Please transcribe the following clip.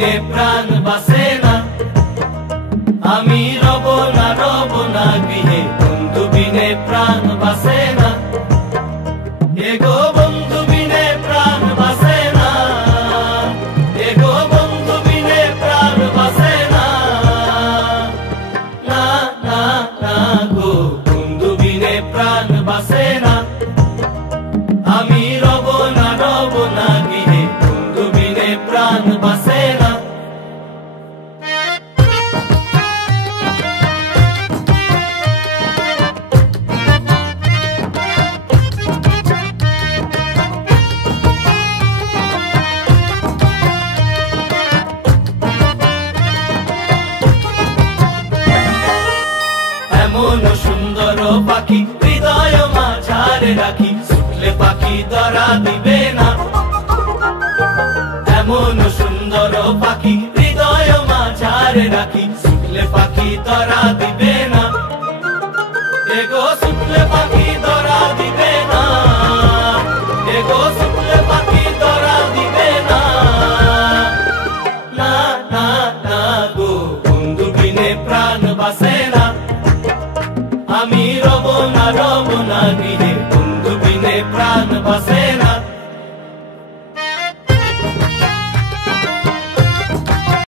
বিনে প্রাণ বাসে না, আমি রব না গৃহে, বন্ধু বিনে প্রাণ বাসে না, এগো বন্ধু বিনে প্রাণ বাসে না, এগো বন্ধু বিনে প্রাণ বাসে না, না না না গো বন্ধু বিনে প্রাণ বাসে না, আমি রব না গৃহে, বন্ধু বিনে প্রাণ বাসে না। এমন সুন্দর পাখি হৃদয় মাঝারে রাখি, ছুটলে পাখি ধরা দিবে না, এমন সুন্দর পাখি হৃদয় মাঝারে রাখি, ছুটলে পাখি ধরা দিবে না, এগো ছুটলে পাখি ধরা দিবে না, এগো ছুটলে পাখি ধরা দিবে না, না না না গো বন্ধু বিনে প্রাণ বাসে না, আমি রব না গৃহে, বন্ধু বিনে প্রাণ বাসে